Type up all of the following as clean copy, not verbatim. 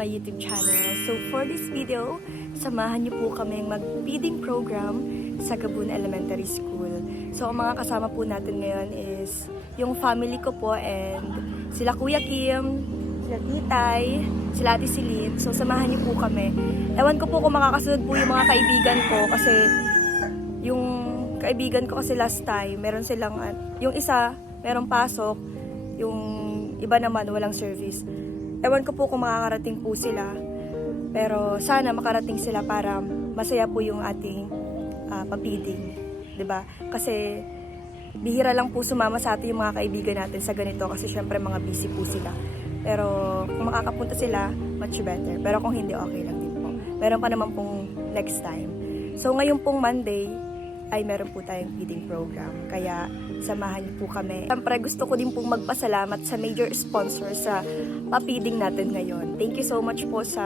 my YouTube channel. So for this video, samahan niyo po kami mag-feeding program sa Gabun Elementary School. So ang mga kasama po natin ngayon is yung family ko po and sila Kuya Kim, sila Titay, sila Ate Celine. So samahan niyo po kami. Ewan ko po kung makakasunod po yung mga kaibigan ko kasi yung kaibigan ko kasi last time, meron silang, yung isa, merong pasok, yung iba naman walang service. Ewan ko po kung makakarating po sila. Pero sana makarating sila para masaya po yung ating pag-feeding. 'Di ba? Kasi bihira lang po sumama sa atin yung mga kaibigan natin sa ganito kasi syempre mga busy po sila. Pero kung makakapunta sila, much better. Pero kung hindi, okay lang din po. Meron pa naman pong next time. So ngayon pong Monday, ay meron po tayong feeding program. Kaya samahan niyo po kami. Siyempre gusto ko din pong magpasalamat sa major sponsor sa pa-feeding natin ngayon. Thank you so much po sa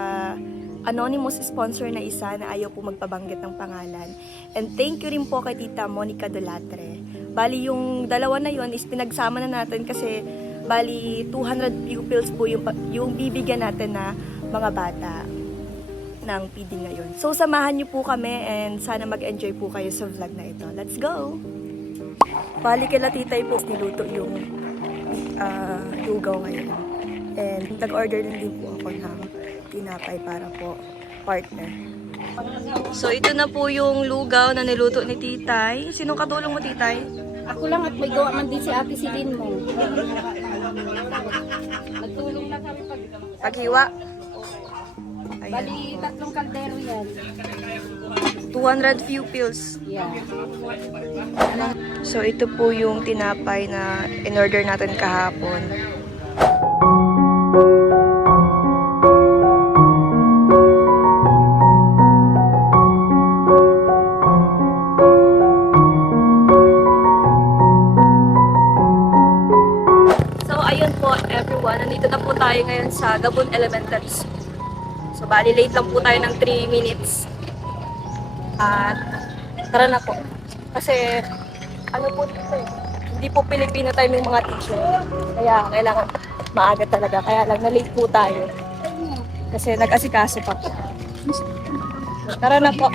anonymous sponsor na isa na ayaw po magpabanggit ng pangalan. And thank you rin po kay Tita Monica Dolatre. Bali yung dalawa na yon is pinagsama na natin kasi bali 200 pupils po yung bibigyan natin na mga bata ng feeding ngayon. So samahan niyo po kami and sana mag-enjoy po kayo sa vlog na ito. Let's go! Bali kila Titay po niluto yung lugaw ngayon. And nag-order din po ako ng tinapay para po partner. So ito na po yung lugaw na niluto ni Titay. Sinong katulong mo, Titay? Ako lang at may gawa man din si Ate Celine mo. Nagtulong na kami Paghiwa. Bali, 3 kaldero yan. 200 pupils. Yeah. So ito po yung tinapay na in-order natin kahapon. So ayun po everyone, nandito na po tayo ngayon sa Gabun Elementary School. So, bali late lang po tayo ng 3 minutes. At tara na po. Kasi, ano po dito eh, hindi po Pilipino time yung mga teacher. Kaya kailangan maaga talaga. Kaya lang na-late po tayo. Kasi nag-asikaso pa po. Tara na po.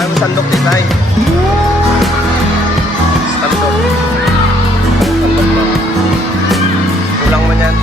Kaya mo sandok din tayo. Sandok. Sandok ba? Kulang man yan.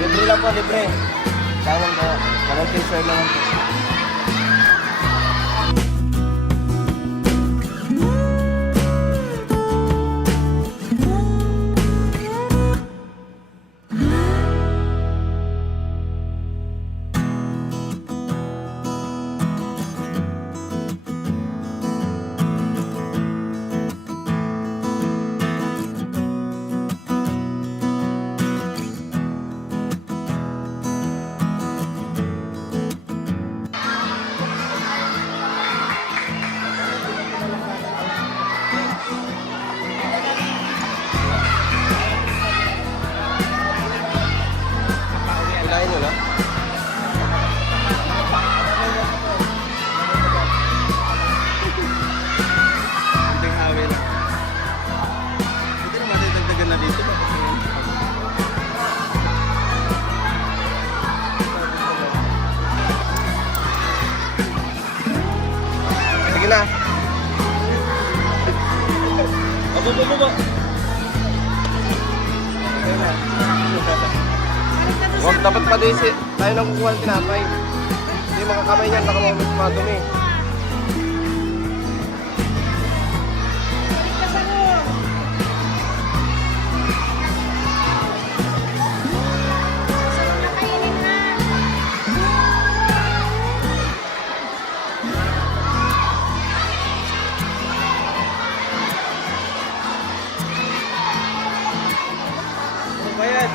Libre lang po, libre. Tawag na, parang t-shirt lang po. Kailangan nyo na? Hindi hawi lang. Hindi naman dagdagan na dito. Sige na. Baba. Sige na. Huwag dapat pa din tayo nang kukuha ng tinapay. Hindi makakamay niyan, baka madumi. Ano ba yan?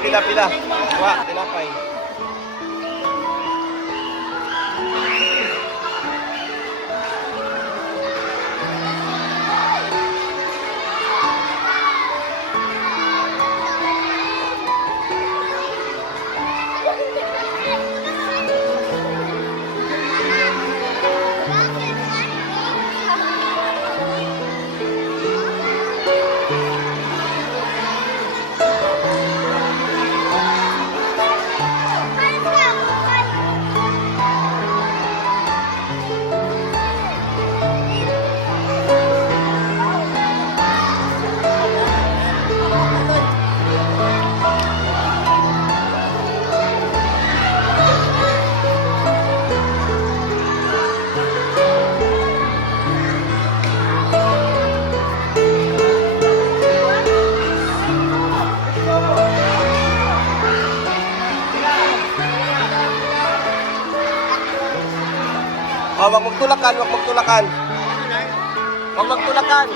Pila. Wah, tinapay. magtulakan, huwag magtulakan. Huwag magtulakan.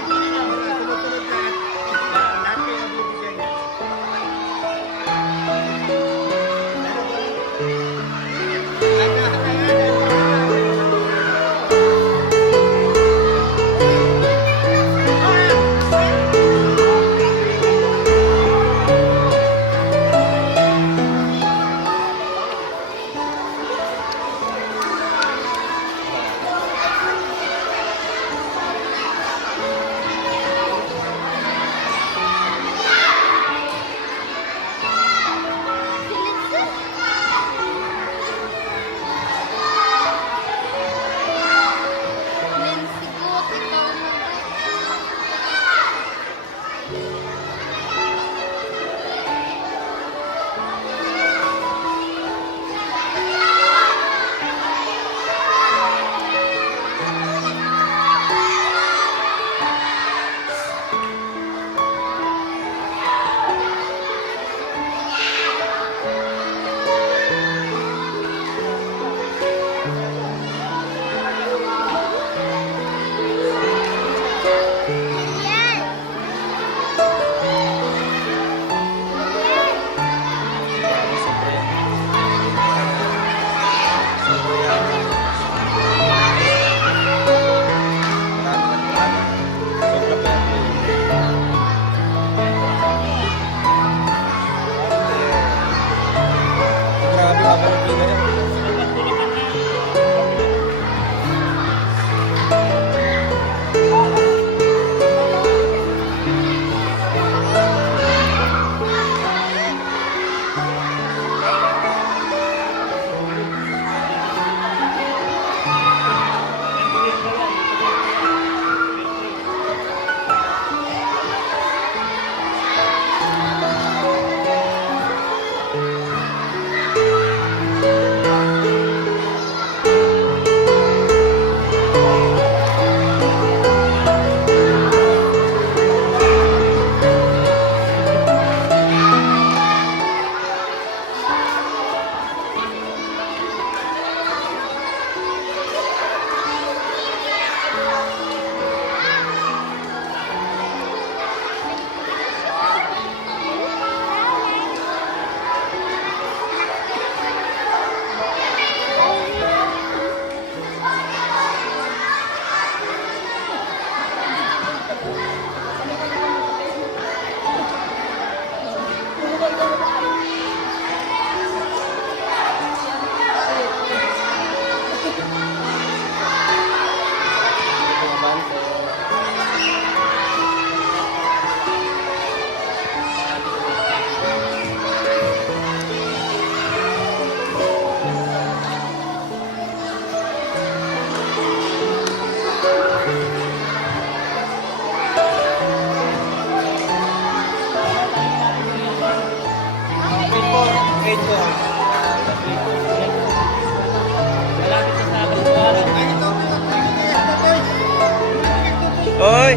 Oy!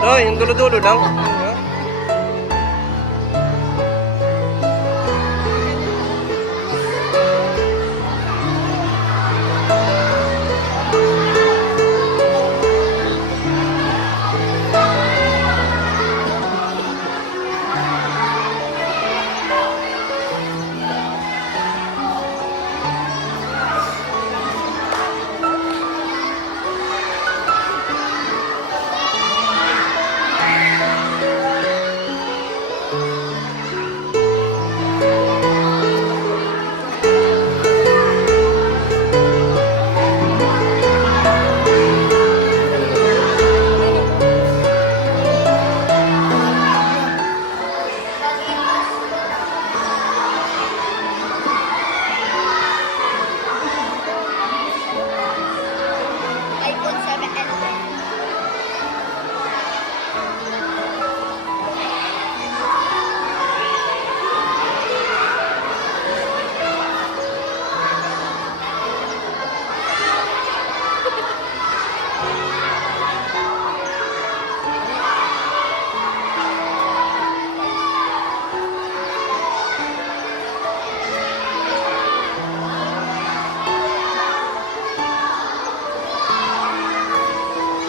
Oy, yung dulo-dulo lang.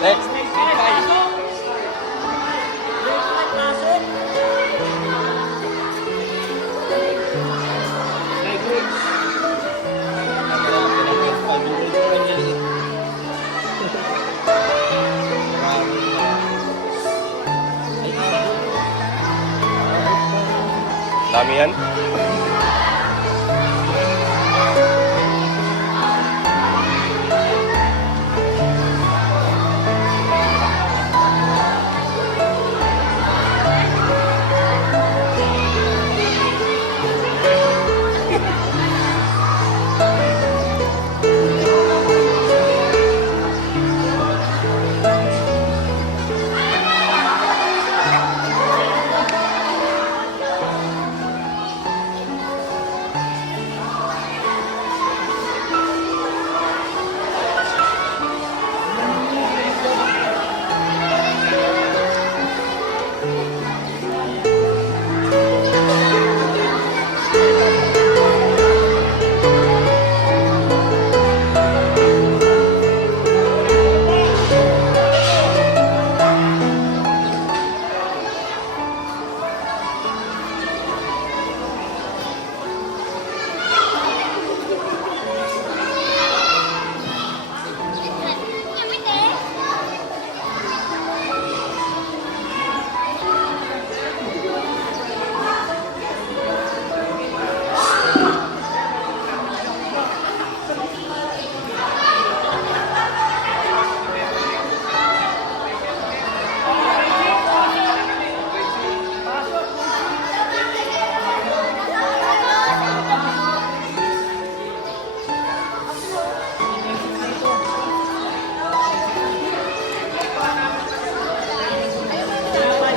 Next. Dami yan.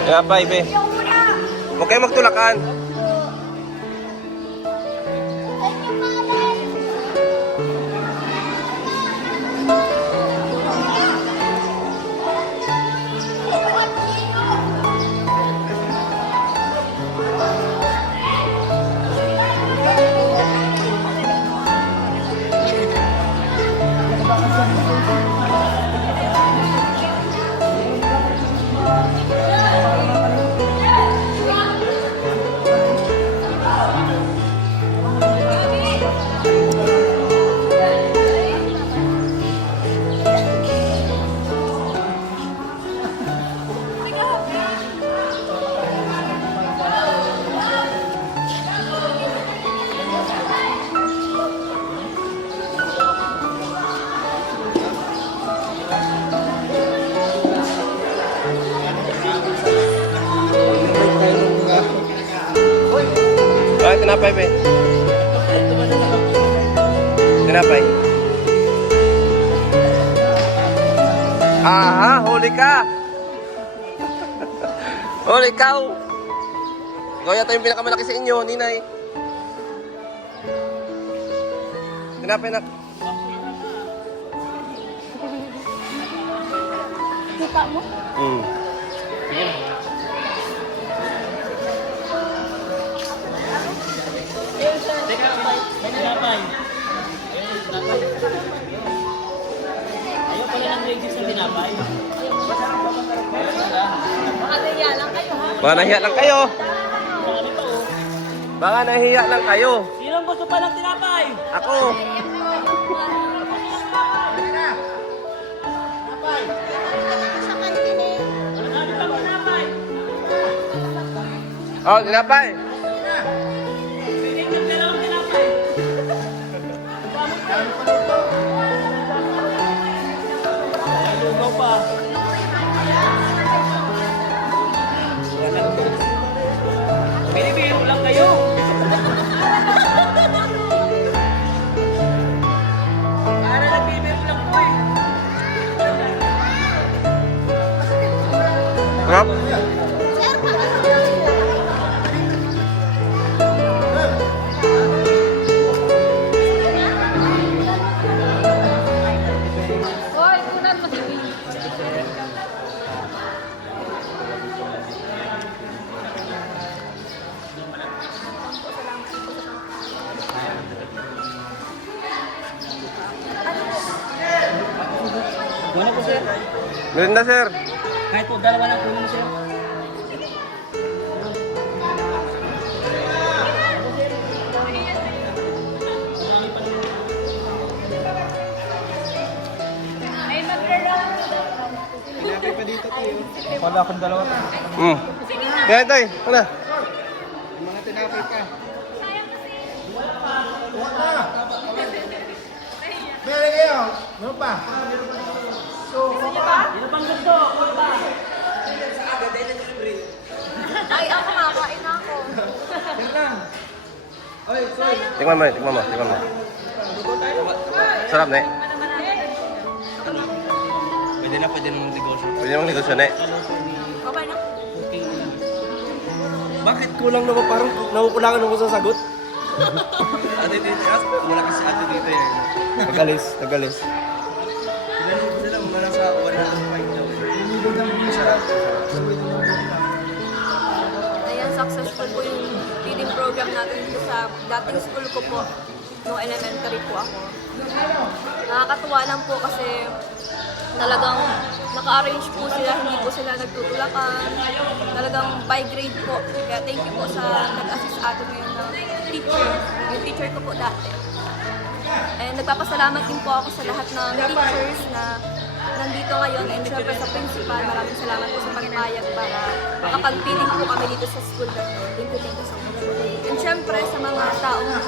Kaya pa, ibe. Huwag kayo magtulakan. Ay, tinapay, be. Tinapay. Aha, huli ka. Huli ka. Ikaw yata yung pinakamalaki sa inyo, Ninay. Tinapay na. Kita mo? Ayaw pala ng ladies na tinapay. Baka nahiya lang kayo. Baka nahiya lang kayo. Sinong gusto pa ng tinapay? Ako. Oh, tinapay. Bigyan ng dalawang tinapay. Lugaw pa. Binibiro lang kayo. Para nagbibiro lang po eh. Sarap. Hoy, kunan mo si Merinda, sir. Kahit po, dalawa lang kunin mo sir. Wala akong dalawa. Kaya tayo, wala. Mga tinapay ka. Meron kayo? Meron pa? Sino pang gusto? Kuha pa. Ay, ako makakain na ako. Tingnan mo, tingnan mo, tingnan mo. Sarap, ne? Pwede na negosyo. Pwede mong negosyo, ne? Okay na. Bakit kulang naman? Parang nakukulangan ako sa sagot. Ate Tita, mula kasi ate Tita yan. Nagalis. Ilan po sila mga nasa 105 daw. Ayan, successful po yung feeding program natin dito sa dating school ko po. Nung elementary po ako. Nakakatuwa lang po kasi talagang naka-arrange po sila, hindi po sila nagtutulakan. Talagang by grade po. Kaya thank you po sa nag-assist atin ngayon ng teacher. Yung teacher ko po dati. And nagpapasalamat din po ako sa lahat ng teachers na nandito ngayon. And syempre sa principal, maraming salamat po sa pagpayag para makapag-feeling po kami dito sa school na thank you so much. And syempre sa mga taong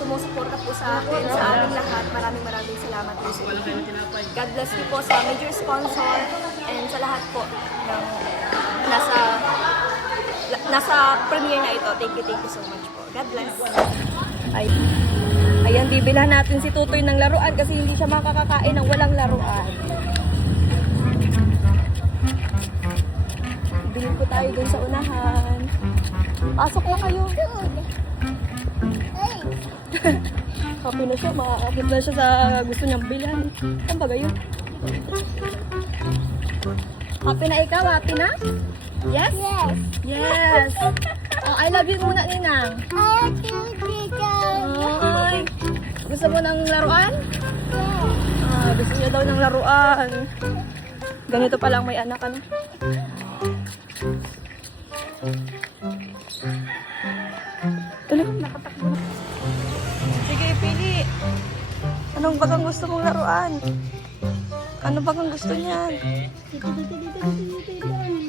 sumusuporta po sa akin, sa aming lahat, maraming salamat po sa inyo. God bless you po sa major sponsor and sa lahat po ng nasa premiere na ito. Thank you so much po. God bless. Ayan, bibilhan natin si Tutoy ng laruan kasi hindi siya makakakain ng walang laruan. Bilhin po tayo dun sa unahan. Pasok na kayo. Happy na siya, makakapit na siya sa gusto niyang bilhan. Saan ba gayon? Happy na ikaw? Happy na? Yes? Yes! Oh, I love you muna, Ninang. Ay, gusto mo ng laruan? Gusto niya daw ng laruan. Ganito pa lang may anak, ano? Tuloy, nakatakbo na. Sige, pili. Anong bagang gusto mong laruan? Ano bagang gusto niyan?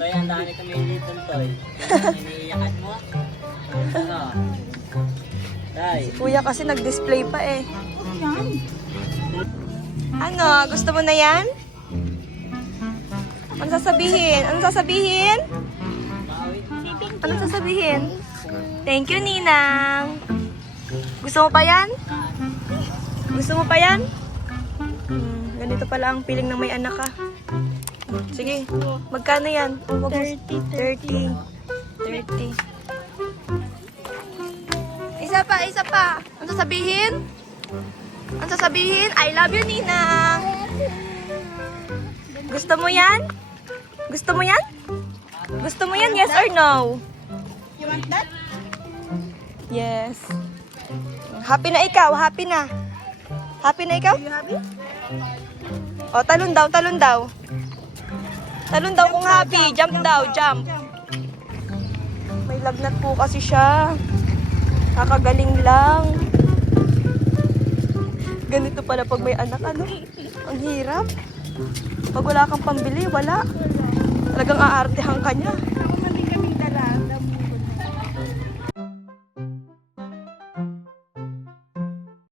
Toy, ang dami kami dito, Toy. Iniiyakan mo? Ano? Tay. Kuya kasi nag-display pa eh. Ano? Gusto mo na yan? Ano sasabihin? Ano sasabihin? Ano sasabihin? Thank you, Ninang. Gusto mo pa yan? Gusto mo pa yan? Ganito pala ang feeling ng may anak ka. Sige, magkano yan? 30. Isa pa. Ano sasabihin? Ano sasabihin? I love you, Ninang. Gusto mo yan? Gusto mo yan? Gusto mo yan? Yes or no? You want that? Yes. Happy na ikaw? Happy na? Happy na ikaw? You happy? O, talon daw. Talon daw kung happy. Jump daw, jump. May lagnat po kasi siya. Kakagaling lang. Ganito pala pag may anak, ano? Ang hirap. Pag wala kang pambili, wala. Talagang aartehan ka niya.